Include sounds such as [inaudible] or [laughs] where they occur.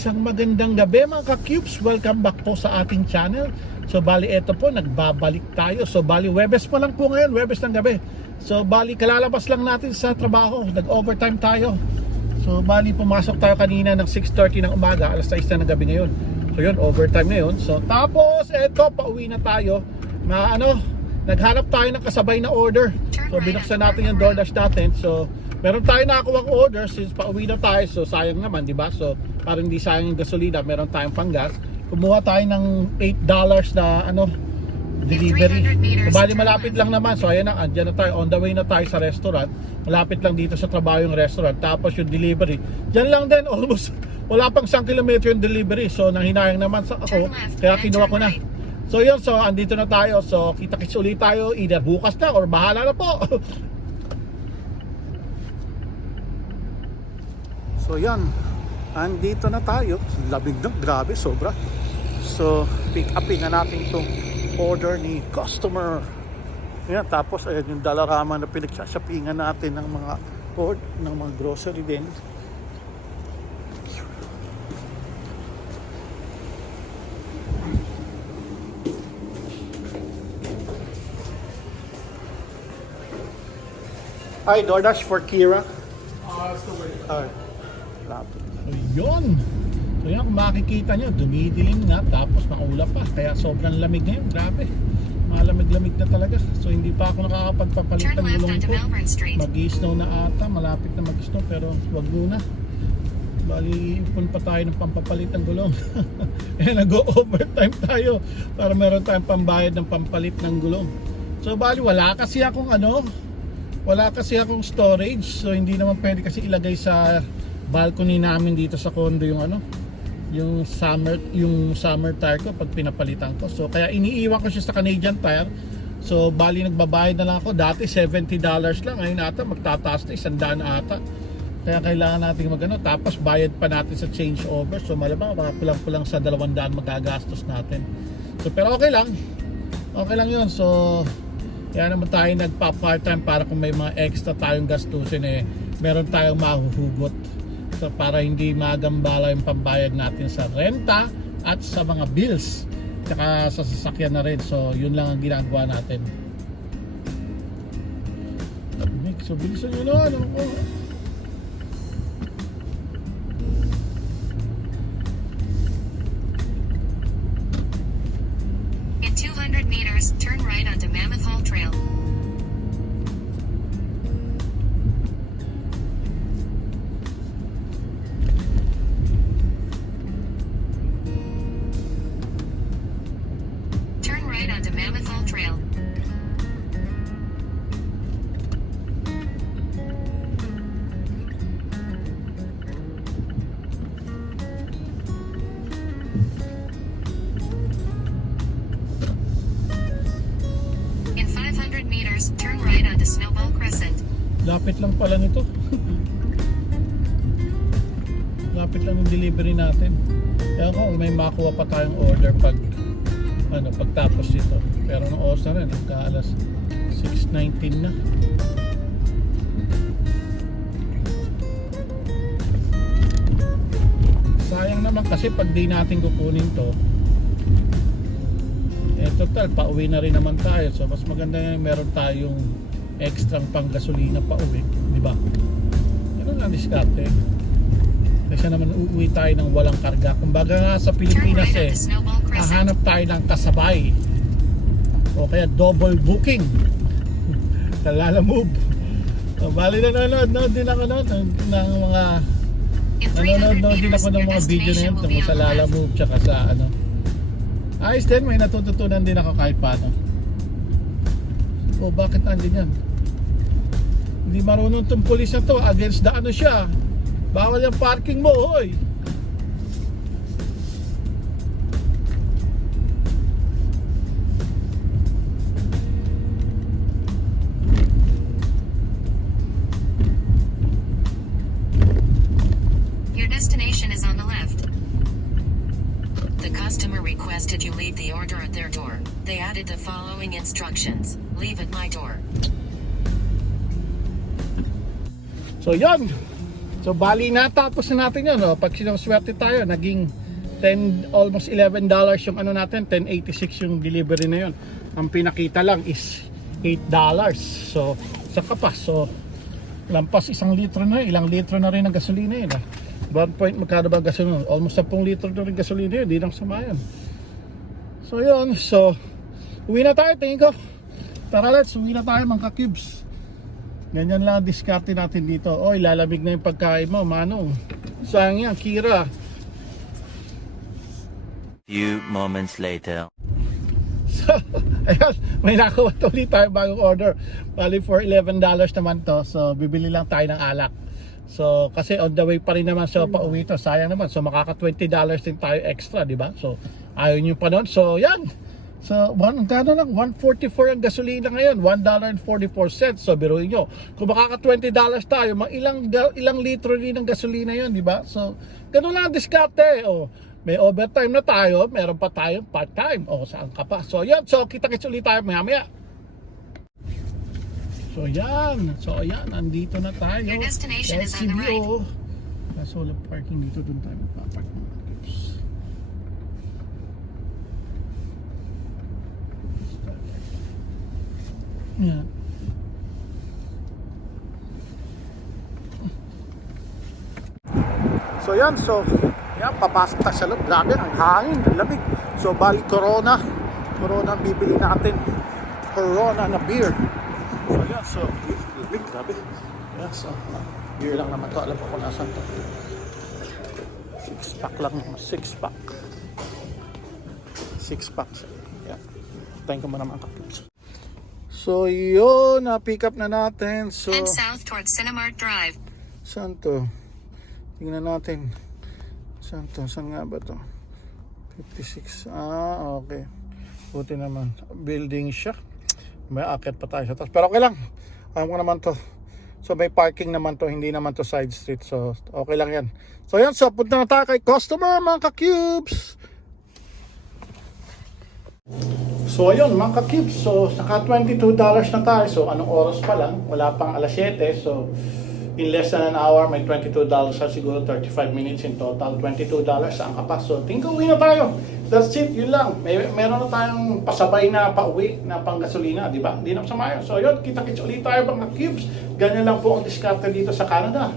Isang magandang gabi mga ka-cubes. Welcome back po sa ating channel. So bali eto po, nagbabalik tayo. So bali Webes pa lang po ngayon, Webes ng gabi. So bali kalalabas lang natin sa trabaho. Nag-overtime tayo. So bali pumasok tayo kanina ng 6.30 ng umaga, alas 6 na ng gabi ngayon. So yun, overtime na yun. So tapos eto, pauwi na tayo. Na ano, naghanap tayo ng kasabay na order. So binuksan natin yung DoorDash natin. So meron tayo nakakuha order since pauwi na tayo. So sayang naman, di ba? So para hindi sayang yung gasolina, meron tayong panggas. Kumuha tayo ng $8 na ano, delivery. So, bali malapit lang naman. So ayan na, andyan na tayo. On the way na tayo sa restaurant. Malapit lang dito sa trabaho yung restaurant. Tapos yung delivery. Diyan lang din, [laughs] almost wala pang 1 kilometro yung delivery. So nanghinayang naman sa ako. Kaya kinuha ko na. So yun, so andito na tayo. So kita-kits ulit tayo either bukas na or bahala na po. [laughs] so yan, andito na tayo. Labig na, grabe, sobra. So pick upin na natin itong order ni customer. Yan, tapos ayan yung dalarama na pinagsasapingan natin ng mga or ng mga grocery din. Hi, DoorDash for Kira. Uh, still waiting. Ay, lapit. Ayun. So yan, kung makikita nyo, dumidilim na tapos maulap pa. Kaya sobrang lamig ngayon. Grabe. Malamig-lamig na talaga. So hindi pa ako nakakapagpapalit ng gulong ko. Mag-snow na ata. Malapit na mag-snow pero wag muna. Bali, ipon pa tayo ng pampapalit ng gulong. [laughs] eh, nag-overtime tayo para meron tayong pambayad ng pampalit ng gulong. So, bali, wala kasi akong ano, wala kasi akong storage. So, hindi naman pwede kasi ilagay sa balcony namin dito sa condo yung ano, yung summer yung summer tire ko pag pinapalitan ko. So, kaya iniiwan ko siya sa Canadian Tire. So, bali nagbabayad na lang ako. Dati $70 lang. Ngayon ata magtataas na 100 na ata. Kaya kailangan natin magano tapos bayad pa natin sa change over. So malamang mga kulang-kulang sa 200 magagastos natin. So pero okay lang. Okay lang 'yun. So kaya naman tayo nagpa-part time para kung may mga extra tayong gastusin eh meron tayong mahuhugot. So para hindi magambala yung pambayad natin sa renta at sa mga bills. Tsaka sa sasakyan na rin. So yun lang ang ginagawa natin. So bilisan nyo na. Ano ko? Lapit lang pala nito. Lapit lang yung delivery natin. Kaya kung may makuha pa tayong order pag ano, pagtapos dito. Pero nung oras na rin, hanggang alas 6.19 na. Sayang naman kasi pag di natin kukunin to, eh total, pauwi na rin naman tayo. So mas maganda nga meron tayong extra pang gasolina pa uwi, di ba? Ganun lang diskarte. Kasi naman uuwi tayo ng walang karga. Kumbaga nga sa Pilipinas eh, hahanap tayo ng kasabay. O kaya double booking. [laughs] Kalala move. So, bali nanonood no, din ako no, ng, mga nanonood 300 no, din ako ng mga video na yun tungkol sa Lala. Move tsaka sa ano. Ayos din, may natututunan din ako kahit paano. O bakit andin yan? Hindi marunong tong pulis na to, against the ano siya. Bawal yung parking mo, hoy. Your destination is on the left. The customer requested you leave the order at their door. They added the following instructions. Leave at my door. So yan. So bali natapos na natin yun. Oh. Pag sinuswerte tayo, naging 10, almost 11 dollars yung ano natin, 1086 yung delivery na yun. Ang pinakita lang is 8 dollars. So, sa kapas. So, lampas isang litro na, ilang litro na rin ng gasolina yun. Ah. 1 point, magkano ba gasolina? Almost 10 litro na rin gasolina yun. Di nang samayan. So, yun. So, uwi na tayo, tingin ko. Tara, let's uwi na tayo, mga cubes. Ganyan lang ang diskarte natin dito. Oy, lalamig na yung pagkain mo, manong. Sayang yan, Kira. Few moments later. So, [laughs] ayan, may nakuha to ulit tayo bagong order. Bali for $11 naman to. So, bibili lang tayo ng alak. So, kasi on the way pa rin naman sa pauwi to. Sayang naman. So, makaka $20 din tayo extra, di ba? So, ayaw nyo pa nun. So, yan. So, one, gano lang, 144 ang gasolina ngayon, $1.44. So, biruin nyo. Kung makaka $20 tayo, mga ilang, ilang litro din ng gasolina yon di ba? So, ganun lang ang diskarte. O, may overtime na tayo, meron pa tayong part-time. O, saan ka pa? So, yan. So, kita-kits ulit tayo maya-maya. So, yan. So, yan. Nandito na tayo. Your destination is on the right. Kaso, walang parking dito. Doon tayo magpapark mga So yan, so yan, papasok tayo sa loob. Grabe, ang hangin, ang lamig. So bali Corona, Corona ang bibili natin. Corona na beer. So yan, so lamig, grabe. Yan, so beer lang naman to. Alam ko kung nasan to. Six pack lang, six pack. Six pack. Yan. Tayo ko muna mga kapits. So yun, na-pick up na natin. So, Head south towards Cinemark Drive. Saan to? Tingnan natin. Saan to? Saan nga ba to? 56. Ah, okay. Buti naman. Building siya. May akit pa tayo sa taas. Pero okay lang. Alam ko naman to. So may parking naman to. Hindi naman to side street. So okay lang yan. So yan. So punta na tayo kay customer mga ka-cubes. So ayun mga ka-cubes, so saka $22 na tayo. So anong oras pa lang? Wala pang alas 7. So in less than an hour, may $22 sa siguro 35 minutes in total. $22 ang kapas. So tingin ko uwi na tayo. That's it, yun lang. May, meron na tayong pasabay na pauwi na panggasolina, di ba? Hindi na masama. So yun, kita-kits ulit tayo mga cubes. Ganyan lang po ang diskarte dito sa Canada.